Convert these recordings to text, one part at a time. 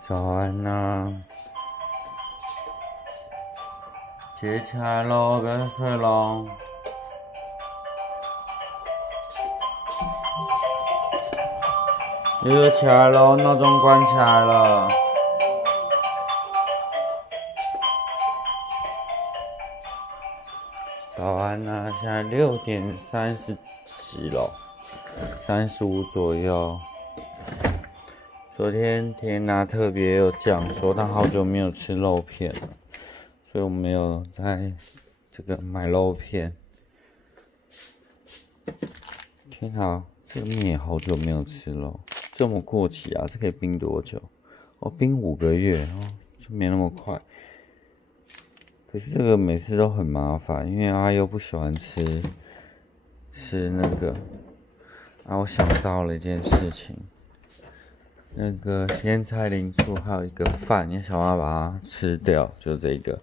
早安呐、起起来喽，不要睡喽。悠悠起来喽，闹钟关起来了。早安呐、现在6点30几咯，35左右。昨天田娜特别有讲说，她好久没有吃肉片了，所以我没有在这个买肉片。天啊，这个面也好久没有吃肉，这么过期啊？这可以冰多久？哦，冰5个月哦，就没那么快。可是这个每次都很麻烦，因为阿优不喜欢吃那个。啊，我想到了一件事情。那个鲜菜零素还有一个饭，也想要把它吃掉，就这个。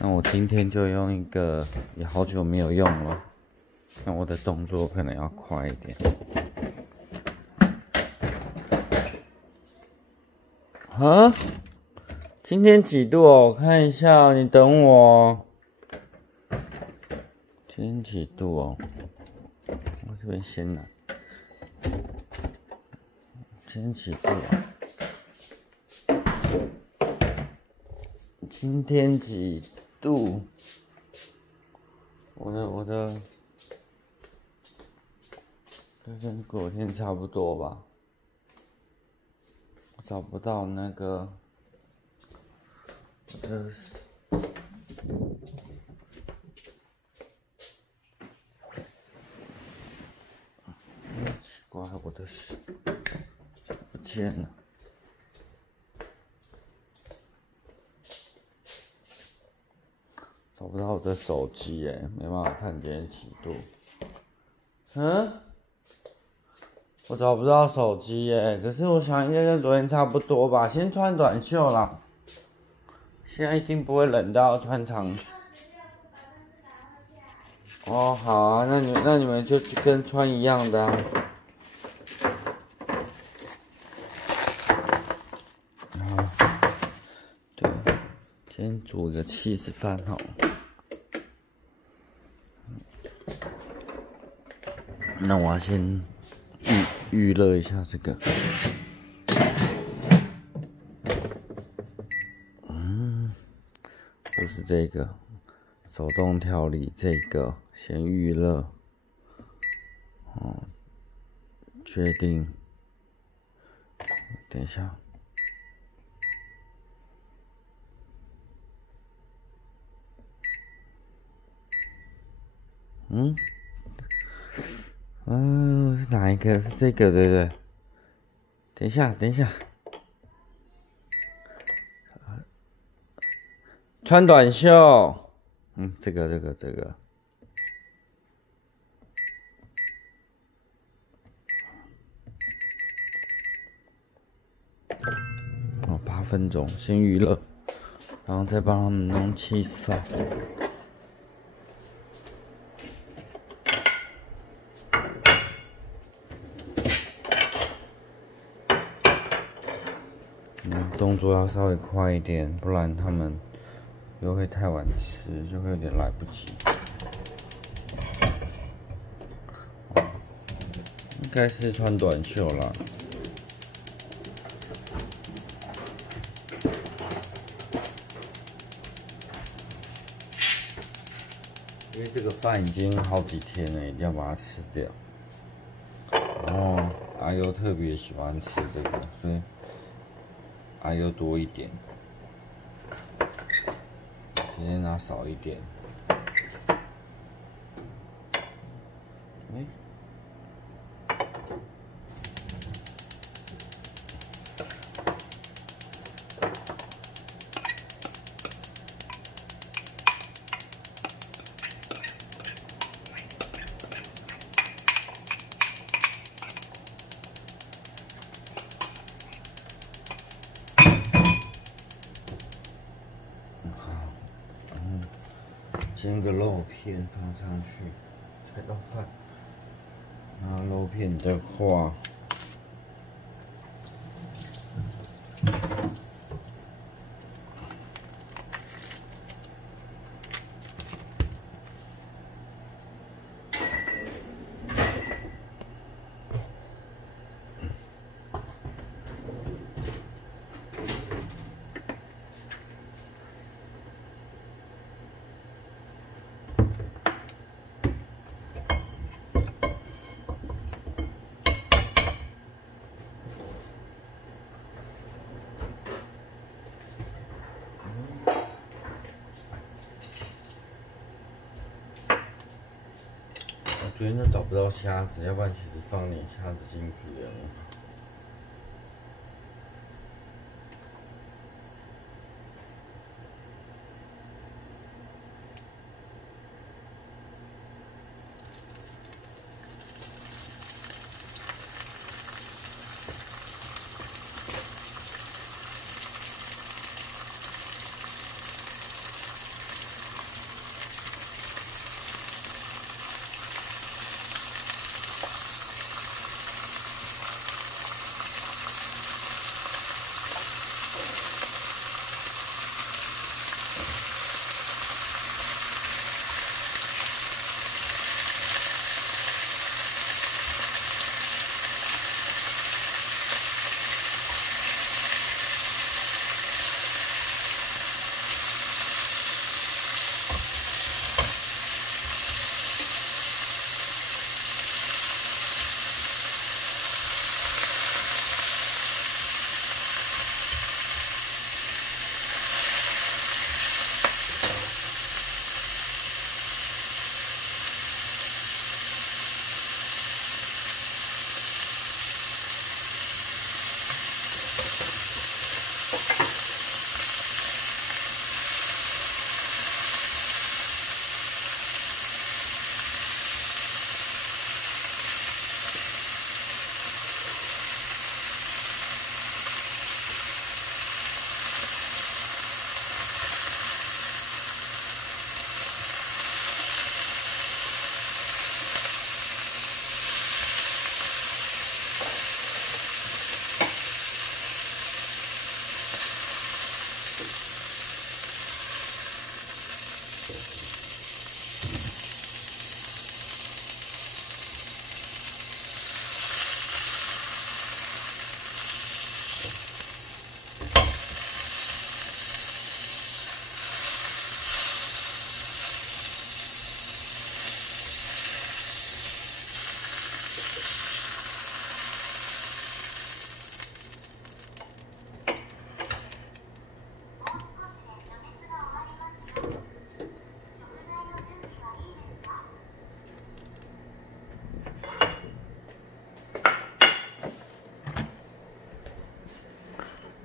那我今天就用一个，也好久没有用了。那我的动作可能要快一点。啊？今天几度哦？我看一下，你等我。今天几度哦？我这边先拿。今天几度啊？今天几度？我的，这跟昨天差不多吧。我找不到那个我的。奇怪，我的手不见了。找不到我的手机耶，没办法看今天几度。我找不到手机耶，可是我想应该跟昨天差不多吧。先穿短袖啦，现在一定不会冷到穿长。哦，好啊，那你们就跟穿一样的啊。对，先煮一个cheese饭好了。那我要先预热一下这个。就是这个手动调理，这个先预热。确定。等一下。是哪一个？是这个对不对？等一下。穿短袖。这个。8分钟，先预热，然后再帮他们弄cheese饭。动作要稍微快一点，不然他们又会太晚吃，就会有点来不及。应该是穿短袖啦。因为这个饭已经好几天了，一定要把它吃掉。然后阿优特别喜欢吃这个，所以阿优多一点，今天拿少一点。煎个肉片放上去，这道饭。然后肉片的话，昨天就找不到虾子，要不然其实放点虾子进去也很好。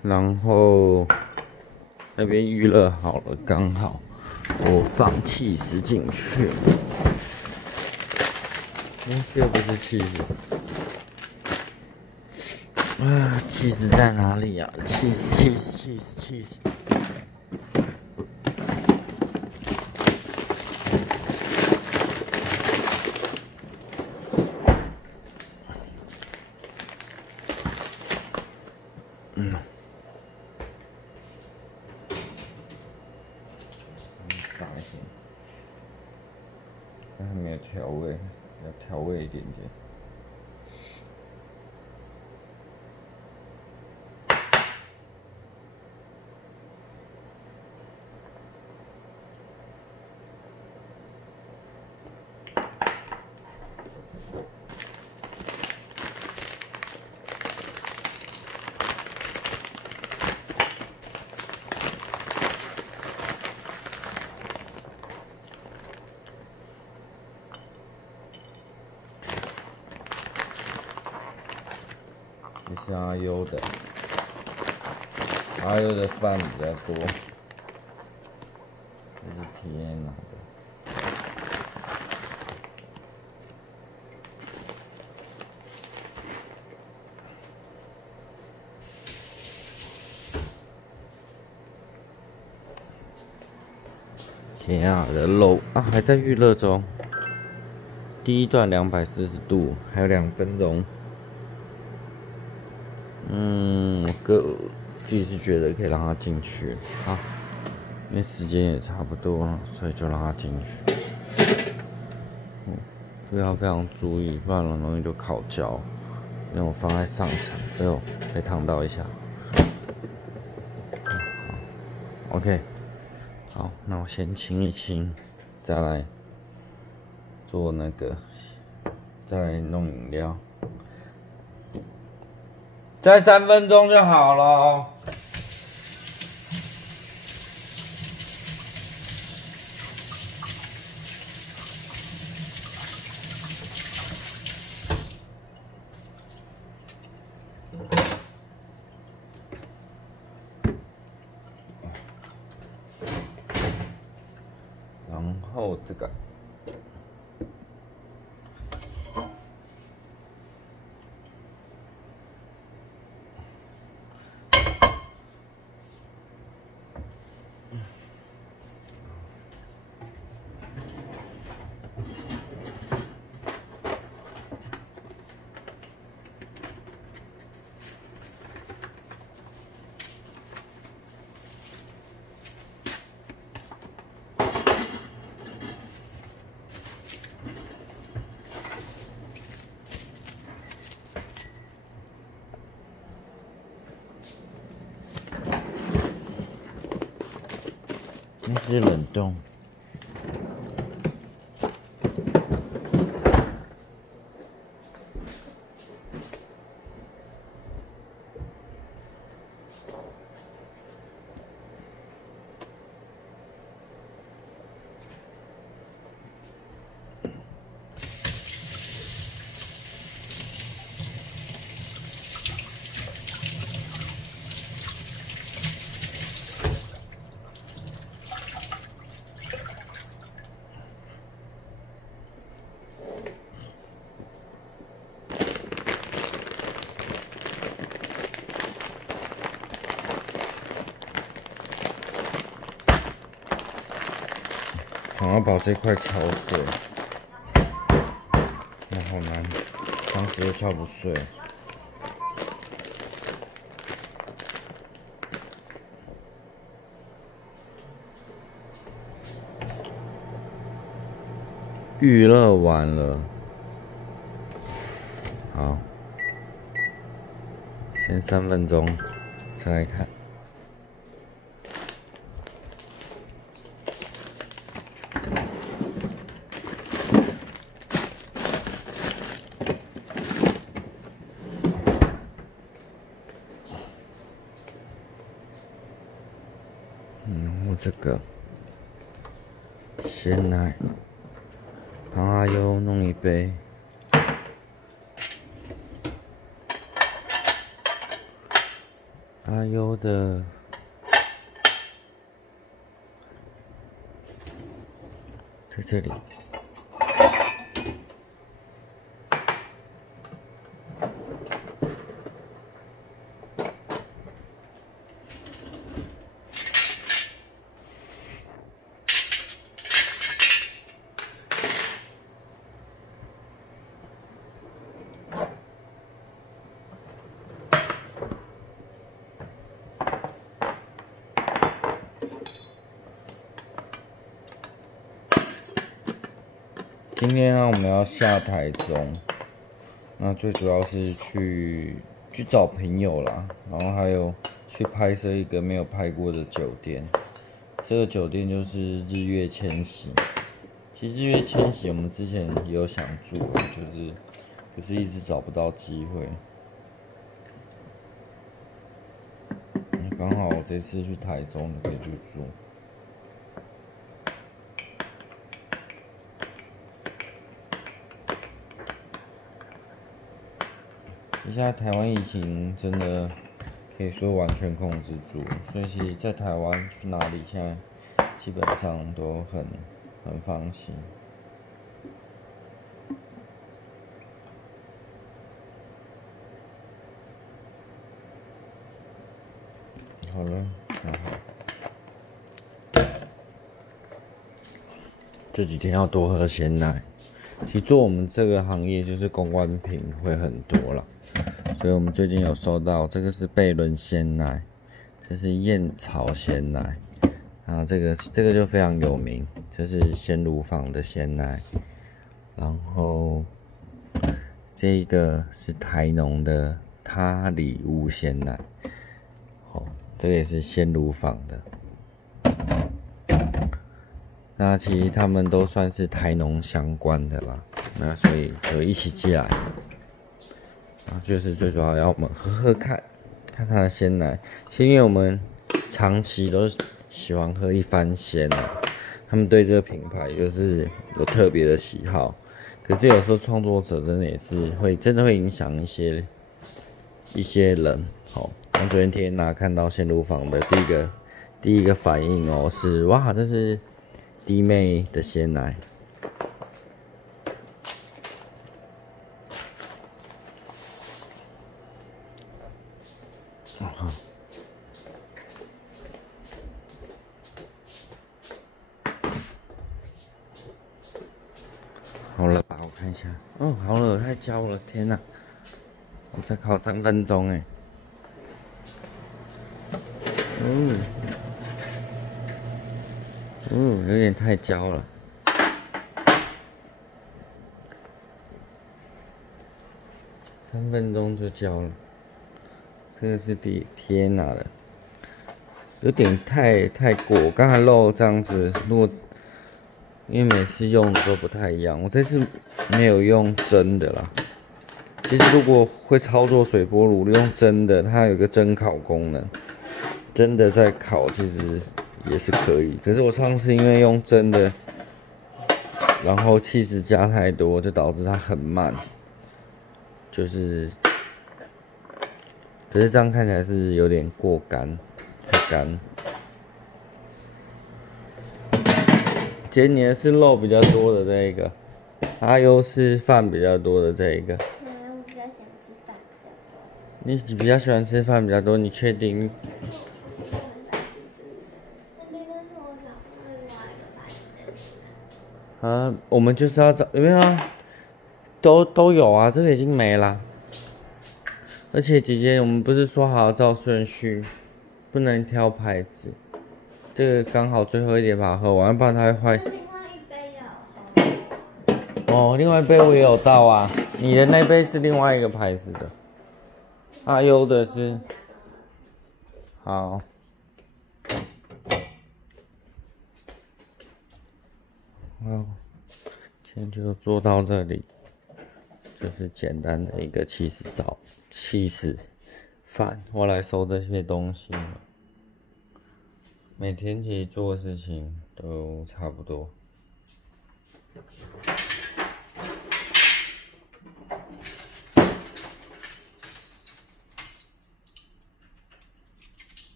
然后那边预热好了，刚好我放起司进去。这个不是起司啊，起司在哪里啊？起司。但是没有调味，要调味一点点。这是阿优的，阿优的饭比较多，这是天哪的。天啊的肉啊，还在预热中。第一段240度，还有2分钟。自己是觉得可以让它进去啊，因为时间也差不多了，所以就让它进去。这个要非常注意，不然很容易就烤焦。因为我放在上层，哎呦，被烫到一下。好 ，OK， 好，那我先清一清，再来做那个，再来弄饮料。再3分钟就好了。后这个。那是冷冻。想要把这块敲碎，那好难，当时又敲不碎。预热完了，好，先3分钟，再来看。然后这个鲜奶，帮阿优弄一杯。阿优的在这里。今天呢，我们要下台中，那最主要是去找朋友啦，然后还有去拍摄一个没有拍过的酒店。这个酒店就是日月千禧。其实日月千禧我们之前也有想住，可是一直找不到机会。刚好我这次去台中，就可以去住。现在台湾疫情真的可以说完全控制住，所以其实在台湾去哪里现在基本上都很放心。好了，好。这几天要多喝鲜奶。其实做我们这个行业就是公关品会很多啦，所以我们最近有收到，这个是贝伦鲜奶，这是燕草鲜奶，然后这个就非常有名，这是鲜乳坊的鲜奶，然后这个是台农的他里屋鲜奶，哦，这个也是鲜乳坊的。那其实他们都算是台农相关的啦，那所以就一起寄来，然后就是最主要要我们喝喝看它的鲜奶，是因为我们长期都喜欢喝一番鲜奶，他们对这个品牌就是有特别的喜好，可是有时候创作者真的也是真的会影响一些人，好，像昨天看到鲜乳坊的第一个反应是哇，这是弟妹的鲜奶。好了吧？我看一下，哦，好了，太焦了，天哪！我才烤3分钟哎。有点太焦了。3分钟就焦了，真的是天哪的，有点太过。刚才肉这样子，如果因为每次用的都不太一样，我这次没有用蒸的啦。其实如果会操作水波炉，用蒸的，它有个蒸烤功能，真的在烤其实也是可以。可是我上次因为用蒸的，然后气质加太多，就导致它很慢，就是，可是这样看起来是有点过干，太干。杰尼是肉比较多的这一个，阿优是饭比较多的这一个。我比较喜欢吃饭比较多。你比较喜欢吃饭比较多，你确定？啊，我们就是要找，有没有啊？都有啊，这个已经没啦。而且姐姐，我们不是说好要照顺序，不能挑牌子。这个刚好最后一点把它喝完，不然它会坏。另外一杯要哦，另外一杯我也有倒啊，你的那杯是另外一个牌子的，阿优的是。好。今天就做到这里，就是简单的一个起司饭。我来收这些东西了。每天其实做的事情都差不多。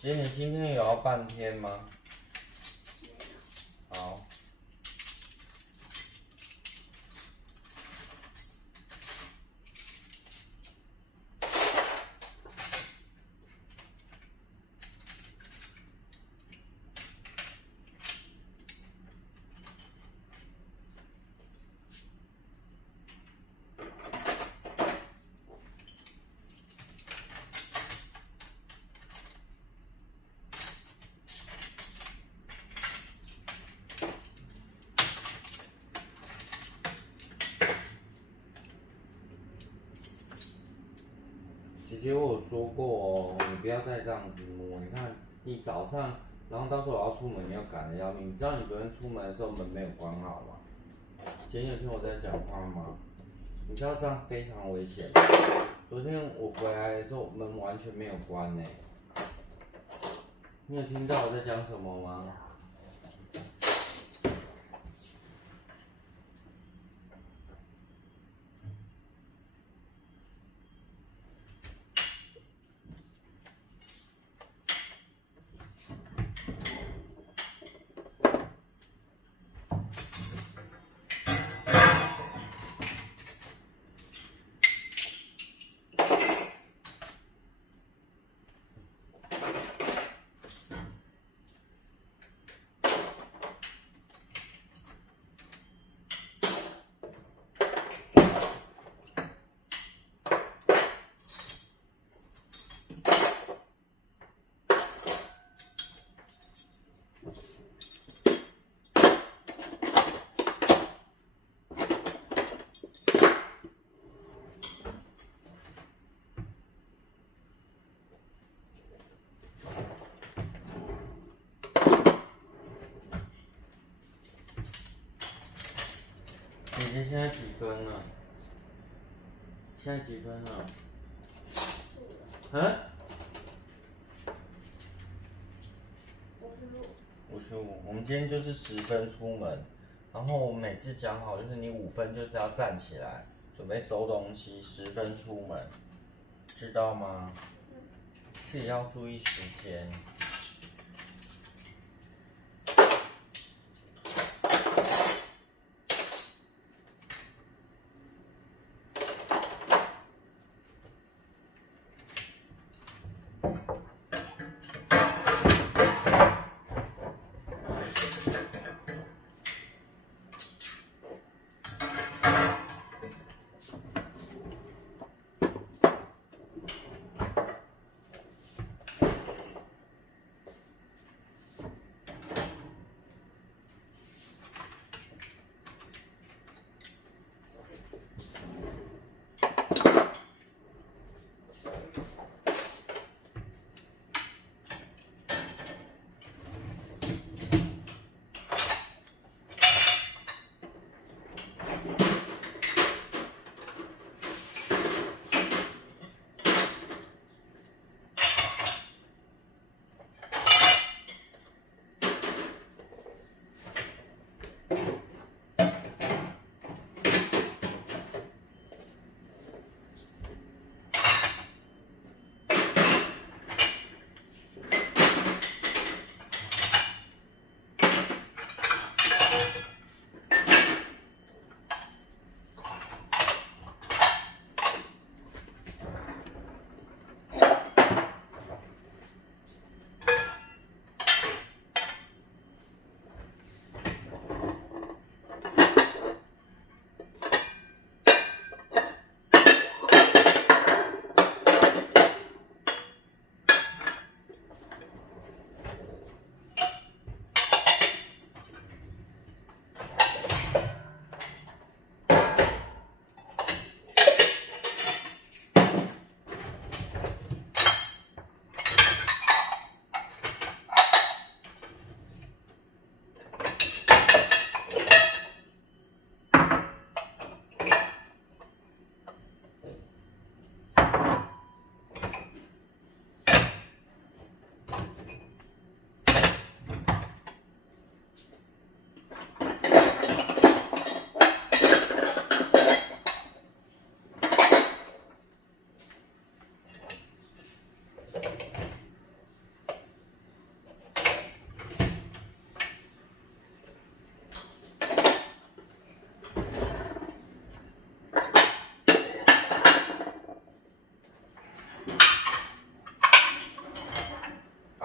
姐，你今天有要半天吗？好。姐姐，我有说过哦，你不要再这样子摸。你看，你早上，然后到时候我要出门，你要赶得要命。你知道你昨天出门的时候门没有关好吗？姐，你有听我在讲话吗？你知道这样非常危险吗？昨天我回来的时候门完全没有关呢。你有听到我在讲什么吗？姐姐现在几分了？现在几分了？嗯？55。我们今天就是10分出门，然后我们每次讲好，就是你5分就是要站起来，准备收东西，10分出门，知道吗？自己要注意时间。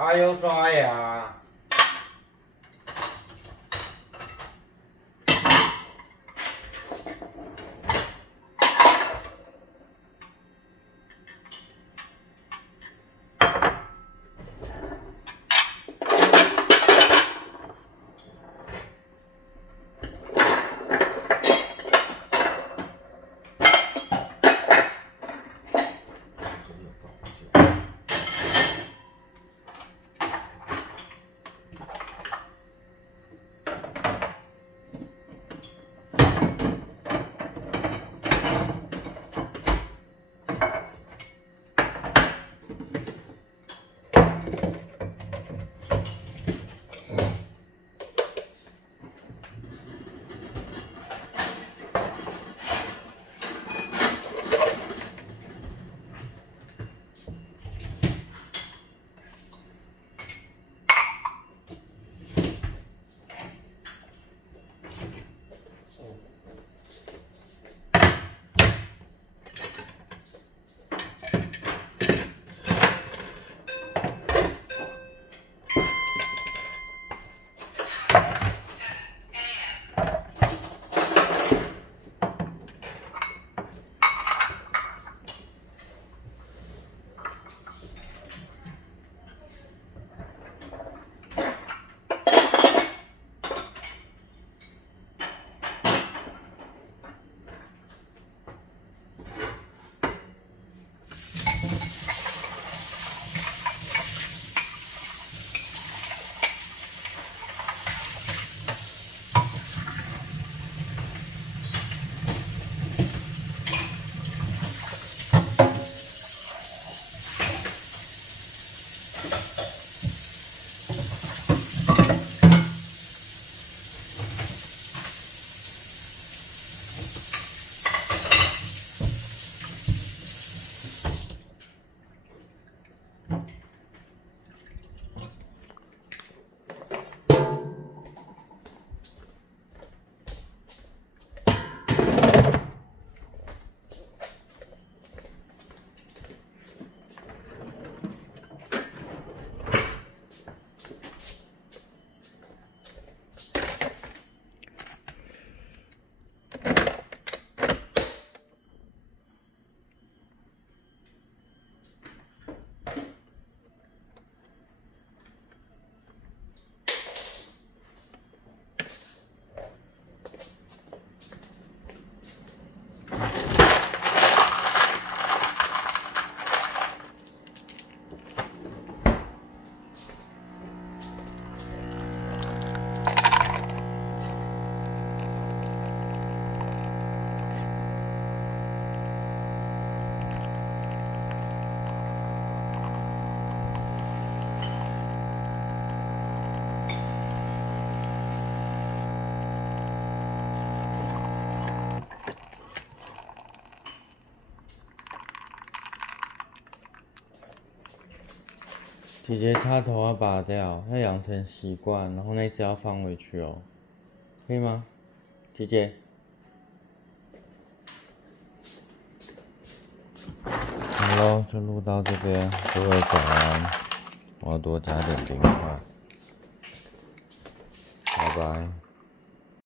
还有刷牙。姐姐插头要拔掉，要养成习惯，然后那只要放回去哦，可以吗？姐姐。好咯，就录到这边，各位早安。我要多加点冰块，拜拜。